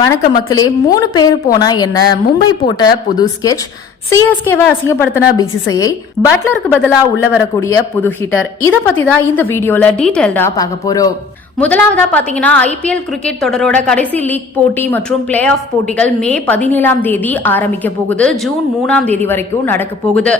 வணக்கம் மக்களே. 3 பேர் போனா என்ன, மும்பை போட்ட புது ஸ்கெட்ச், சிஎஸ்கேவை அசிங்கப்படுத்தின பிசிசிஐ, பட்லருக்கு பதிலா உள்ள வரக்கூடிய புது ஹிட்டர், இத பத்தி தான் இந்த வீடியோல டீடைல்டா பார்க்க போறோம். முதலாவதா பாத்தீங்கன்னா ஐபிஎல் கிரிக்கெட் தொடரோட கடைசி லீக் போட்டி மற்றும் பிளே ஆஃப் போட்டிகள் மே 17ஆம் தேதி ஆரம்பிக்க போகுது. ஜூன் 3ஆம் தேதி வரைக்கும் நடக்க போகுது.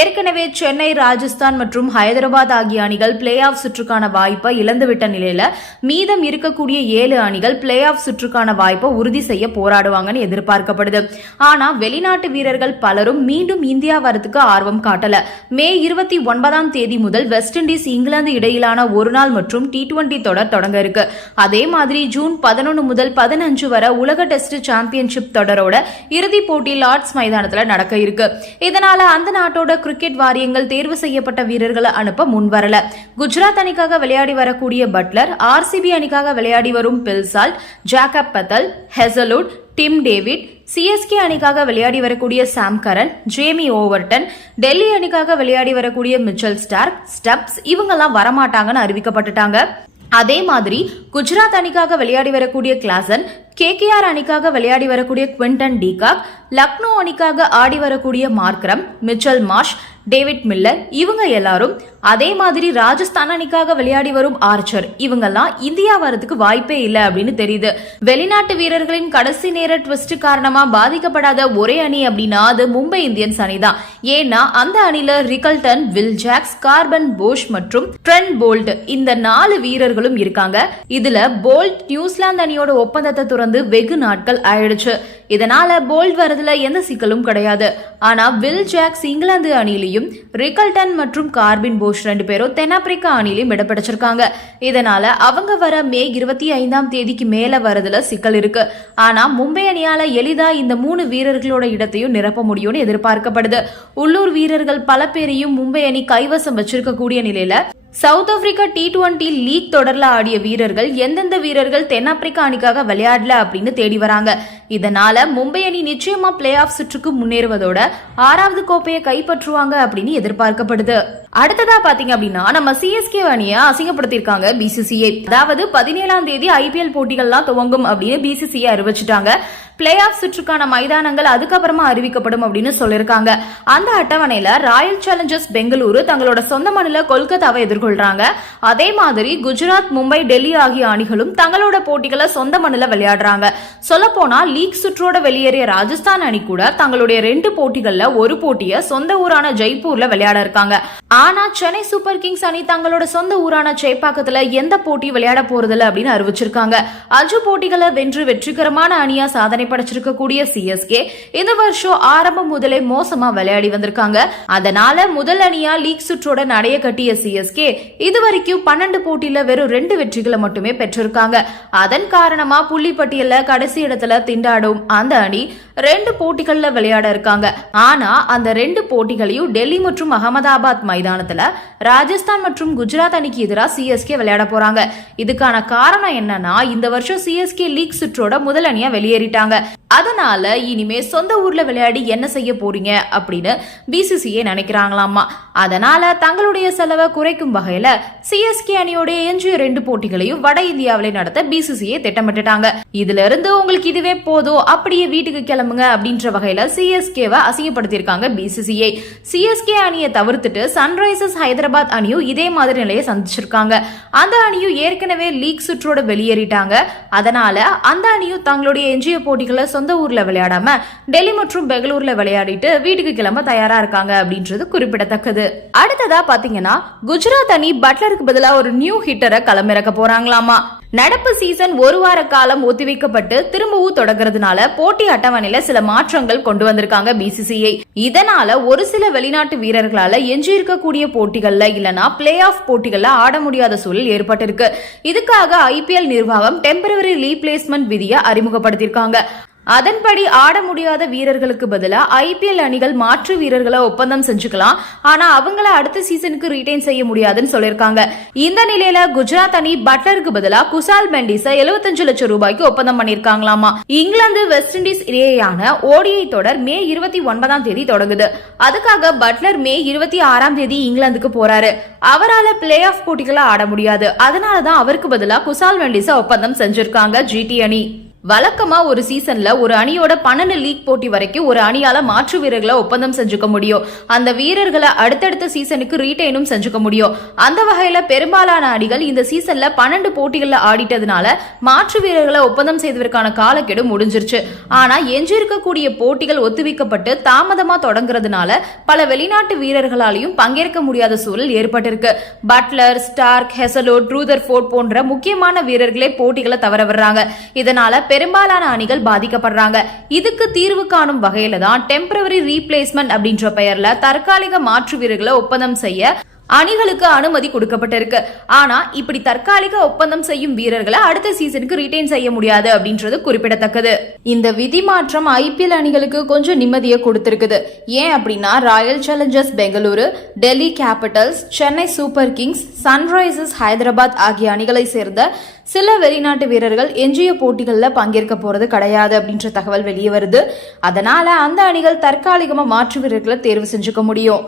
ஏற்கனவே சென்னை, ராஜஸ்தான் மற்றும் ஹைதராபாத் ஆகிய அணிகள் பிளே ஆஃப் சுற்றுக்கான வாய்ப்பை இழந்துவிட்ட நிலையில மீதம் இருக்கக்கூடிய 7 அணிகள் பிளே ஆஃப் சுற்றுக்கான வாய்ப்பை உறுதி செய்ய போராடுவாங்கன்னு எதிர்பார்க்கப்படுது. ஆனா வெளிநாட்டு வீரர்கள் பலரும் மீண்டும் இந்தியா வரதுக்கு ஆர்வம் காட்டல. மே 29ஆம் தேதி முதல் வெஸ்ட் இண்டீஸ், இங்கிலாந்து இடையிலான ஒருநாள் மற்றும் T20 தொடர் தொடங்க இருக்கு. அதே மாதிரி ஜூன் 11 முதல் 15 வரை உலக டெஸ்ட் சாம்பியன்ஷிப் தொடரோட இறுதி போட்டி லார்ட்ஸ் மைதானத்துல நடக்க இருக்கு. இதனால அந்த நாட்டோட கிரிக்கெட் வாரியங்கள் தேர்வு செய்யப்பட்ட வீரர்களை அனுப்ப முன்வரல. குஜராத் அணிக்காக விளையாடி வரக்கூடிய பட்லர், ஆர்சிபி அணிக்காக விளையாடி வரும் Phil Salt, Jacob Bethell, Hazlewood, Tim David, CSK அணிக்காக விளையாடி வரக்கூடிய Sam Curran, Jamie Overton, Delhi அணிக்காக விளையாடி வரக்கூடிய மிச்சல் ஸ்டார்க், ஸ்டப்ஸ் இவங்கெல்லாம் வரமாட்டாங்கன்னு அறிவிக்கப்பட்டுட்டாங்க. அதே மாதிரி குஜராத் அணிக்காக விளையாடி வரக்கூடிய கிளாசன், கேகேஆர் அணிக்காக விளையாடி வரக்கூடிய குவிண்டன் டீகாக், லக்னோ அணிக்காக ஆடி வரக்கூடிய Markram, Mitchell Marsh, David Miller இவங்க எல்லாரும், அதே மாதிரி ராஜஸ்தான் அணிக்காக விளையாடி வரும் ஆர்ச்சர் இவங்கெல்லாம் இந்தியா வரதுக்கு வாய்ப்பே இல்லை அப்படின்னு தெரியுது. வெளிநாட்டு வீரர்களின் கடைசி நேர ட்விஸ்ட் காரணமா பாதிக்கப்படாத ஒரே அணி அப்படின்னா அது மும்பை இந்தியன்ஸ் அணி தான். ஏன்னா அந்த அணில Rickelton, Will Jacks, Corbin Bosch மற்றும் ட்ரெண்ட் போல்ட் இந்த 4 வீரர்களும் இருக்காங்க. இதுல போல்ட் நியூசிலாந்து அணியோட ஒப்பந்தத்தை துறந்து வெகு நாட்கள் ஆயிடுச்சு. இதனால போல்ட் வரதுல எந்த சிக்கலும் கிடையாது. ஆனா வில் ஜாக்ஸ் இங்கிலாந்து அணியிலையும், ரிக்கல்டன் மற்றும் கார்பின் போஷ் 2 பேரும் தென்னாப்பிரிக்கா அணியிலையும் இடம்பெற்றிருக்காங்க. இதனால அவங்க வர மே 25ஆம் தேதிக்கு மேல வரதுல சிக்கல் இருக்கு. ஆனா மும்பை அணியால எளிதா இந்த 3 வீரர்களோட இடத்தையும் நிரப்ப முடியும்னு எதிர்பார்க்கப்படுது. உள்ளூர் வீரர்கள் பல பேரையும் மும்பை அணி கைவசம் வச்சிருக்கக்கூடிய நிலையில சவுத் ஆப்பிரிக்கா T20 லீக் தொடர்ல ஆடிய வீரர்கள் எந்தெந்த வீரர்கள் தென்னாப்பிரிக்கா அணிக்காக விளையாடல அப்படின்னு தேடி வராங்க. இதனால மும்பை அணி நிச்சயமா பிளே ஆஃப் சுற்றுக்கு முன்னேறுவதோட 6வது கோப்பையை கைப்பற்றுவாங்க அப்படின்னு எதிர்பார்க்கப்படுது. அடுத்ததா பாத்தீங்க அப்படின்னா நம்ம சிஎஸ்கே அணியை அசிங்கப்படுத்திருக்காங்க பிசிசிஐ. அதாவது 17ஆம் தேதி ஐபிஎல் போட்டிகள்லாம் துவங்கும் அப்படின்னு பிசிசிஐ அறிவிச்சிட்டாங்க. பிளே ஆஃப் சுற்றுக்கான மைதானங்கள் அதுக்கப்புறமா அறிவிக்கப்படும் அப்படின்னு சொல்லிருக்காங்க. அந்த அட்டவணையில ராயல் சேலஞ்சர்ஸ் பெங்களூரு தங்களோட சொந்த மண்ணில கொல்கத்தாவை எதிர்கொள்றாங்க. அதே மாதிரி குஜராத், மும்பை, டெல்லி ஆகிய அணிகளும் தங்களோட போட்டிகளை சொந்த மண்ணில விளையாடுறாங்க. சொல்ல போனா லீக் சுற்றோட வெளியேறிய ராஜஸ்தான் அணி கூட தங்களுடைய 2 போட்டிகள்ல ஒரு போட்டியை சொந்த ஊரான ஜெய்ப்பூர்ல விளையாட இருக்காங்க. ஆனா சென்னை சூப்பர் கிங்ஸ் அணி தங்களோட சொந்த ஊரான சேப்பாக்கத்துல எந்த போட்டி விளையாட போறதில்ல அப்படின்னு அறிவிச்சிருக்காங்க. 5 போட்டிகளை வென்று வெற்றிகரமான அணியா சாதனை படைச்சிருக்கக்கூடிய சிஎஸ்கே இந்த வருஷம் ஆரம்பம் முதலே மோசமா விளையாடி வந்திருக்காங்க. அதனால முதல் அணியா லீக் சுற்றோட நடைய கட்டிய சிஎஸ்கே இதுவரைக்கும் 12 போட்டியில வெறும் 2 வெற்றிகளை மட்டுமே பெற்றிருக்காங்க. அதன் காரணமா புள்ளி பட்டியல்ல கடைசி இடத்துல திண்டாடும் அந்த அணி 2 போட்டிகள்ல விளையாட இருக்காங்க. ஆனா அந்த 2 போட்டிகளையும் டெல்லி மற்றும் அகமதாபாத் மைதானத்துல ராஜஸ்தான் மற்றும் குஜராத் அணிக்கு எதிராக சிஎஸ்கே விளையாட போறாங்க. இதுக்கான காரணம் என்னன்னா இந்த வருஷம் சிஎஸ்கே லீக் சுற்றோட முதல் அணியா வெளியேறிட்டாங்க. அதனால இனிமே சொந்த ஊர்ல விளையாடி என்ன செய்ய போறீங்க அப்படின்னு பிசிசிஐ நினைக்கிறாங்களாமா. அதனால தங்களுடைய செலவை குறைக்கும் வகையில சிஎஸ்கே அணியோட எஞ்சிய 2 போட்டிகளையும் வட இந்தியாவிலே நடத்த பிசிசிஐ திட்டமிட்டுட்டாங்க. இதுல இருந்து உங்களுக்கு இதுவே போதும், அப்படியே வீட்டுக்கு கிளம்புங்க அப்படின்ற வகையில சிஎஸ்கேவை அசிங்கப்படுத்திருக்காங்க பிசிசிஐ. சிஎஸ்கே அணியை தவிர்த்துட்டு சன்ரைசர்ஸ் ஹைதராபாத் அணியும் இதே மாதிரி நிலையை சந்திச்சிருக்காங்க. அந்த அணியும் ஏற்கனவே லீக் சுற்றோட வெளியேறிட்டாங்க. அதனால அந்த அணியும் தங்களுடைய எஞ்சிய போட்டிகளை சொந்த ஊர்ல விளையாடாம டெல்லி மற்றும் பெங்களூர்ல விளையாடிட்டு வீட்டுக்கு கிளம்ப தயாரா இருக்காங்க அப்படின்றது குறிப்பிடத்தக்கது. அடுத்ததா பாத்தீங்கன்னா குஜராத் அணி பட்லருக்கு பதிலா ஒரு நியூ ஹிட்டரை களமிறக்க போறாங்களாமா. நடப்பு சீசன் 1 வார காலம் ஒத்திவைக்கப்பட்டு திரும்பவும் தொடங்குறதுனால போட்டி அட்டவணையில சில மாற்றங்கள் கொண்டு வந்திருக்காங்க பிசிசிஐ. இதனால ஒரு சில வெளிநாட்டு வீரர்களால எஞ்சி இருக்கக்கூடிய போட்டிகள்ல இல்லனா பிளே ஆஃப் போட்டிகள்ல ஆட முடியாத சூழல் ஏற்பட்டிருக்கு. இதுக்காக ஐபிஎல் நிர்வாகம் டெம்பரவரி ரீப்ளேஸ்மெண்ட் விதியை அறிமுகப்படுத்தியிருக்காங்க. அதன்படி ஆட முடியாத வீரர்களுக்கு பதிலா ஐபிஎல் அணிகள் மாற்று வீரர்களை ஒப்பந்தம் செஞ்சுக்கலாம். ஆனா அவங்கள அடுத்த சீசனுக்கு ரீடைன் செய்ய முடியாதுன்னு சொல்லிருக்காங்க. இந்த நிலையில குஜராத் அணி பட்லருக்கு பதிலா குசால் மெண்டிஸ 75 லட்சம் ரூபாய்க்கு ஒப்பந்தம் பண்ணிருக்காங்களாமா. இங்கிலாந்து, வெஸ்ட் இண்டீஸ் இடையேயான ஓடிஐ தொடர் மே 29ஆம் தேதி தொடங்குது. அதுக்காக பட்லர் மே 26ஆம் தேதி இங்கிலாந்துக்கு போறாரு. அவரால பிளே ஆஃப் போட்டிகளை ஆட முடியாது. அதனாலதான் அவருக்கு பதிலா குசால் மெண்டிஸ ஒப்பந்தம் செஞ்சிருக்காங்க ஜிடி அணி. வழக்கமா ஒரு சீசன்ல ஒரு அணியோட 12 லீக் போட்டி வரைக்கும் ஒரு அணியால மாற்று வீரர்களை ஒப்பந்தம் செஞ்சுக்க முடியும். அந்த வீரர்களை அடுத்தடுத்த சீசனுக்கு ரீடைனும் செஞ்சுக்க முடியும். அந்த வகையில பெரும்பாலான அணிகள் இந்த சீசன்ல 12 போட்டிகள்ல ஆடிட்டதுனால மாற்று வீரர்களை ஒப்பந்தம் செய்வதற்கான காலக்கெடு முடிஞ்சிருச்சு. ஆனா எஞ்சிருக்கக்கூடிய போட்டிகள் ஒத்திவைக்கப்பட்டு தாமதமா தொடங்குறதுனால பல வெளிநாட்டு வீரர்களாலையும் பங்கேற்க முடியாத சூழல் ஏற்பட்டிருக்கு. பட்லர், ஸ்டார்க், ஹெசலோட், ரூதர்ஃபோர்ட் போன்ற முக்கியமான வீரர்களே போட்டிகளை தவற விடுறாங்க. இதனால பெரும்பாலான அணிகள் பாதிக்கப்படுறாங்க. இதுக்கு தீர்வு காணும் வகையில தான் டெம்பரவரி ரீப்ளேஸ்மெண்ட் அப்படின்ற பெயர்ல தற்காலிக மாற்று வீரர்களை ஒப்பந்தம் செய்ய அணிகளுக்கு அனுமதி கொடுக்கப்பட்டிருக்கு. ஆனா இப்படி தற்காலிக ஒப்பந்தம் செய்யும் வீரர்களை அடுத்த சீசனுக்கு ரிட்டைன் செய்ய முடியாது அப்படின்றது குறிப்பிடத்தக்கது. இந்த விதி மாற்றம் IPL அணிகளுக்கு கொஞ்சம் நிம்மதியை கொடுத்திருக்குது. ஏன் அப்படின்னா Royal Challengers Bengaluru, Delhi Capitals, Chennai super Kings, Sunrisers Hyderabad ஆகிய அணிகளை சேர்ந்த சில வெளிநாட்டு வீரர்கள் எஞ்சிய போட்டிகளில் பங்கேற்க போறது கிடையாது அப்படின்ற தகவல் வெளியே வருது. அதனால அந்த அணிகள் தற்காலிகமா மாற்று வீரர்களை தேர்வு செஞ்சுக்க முடியும்.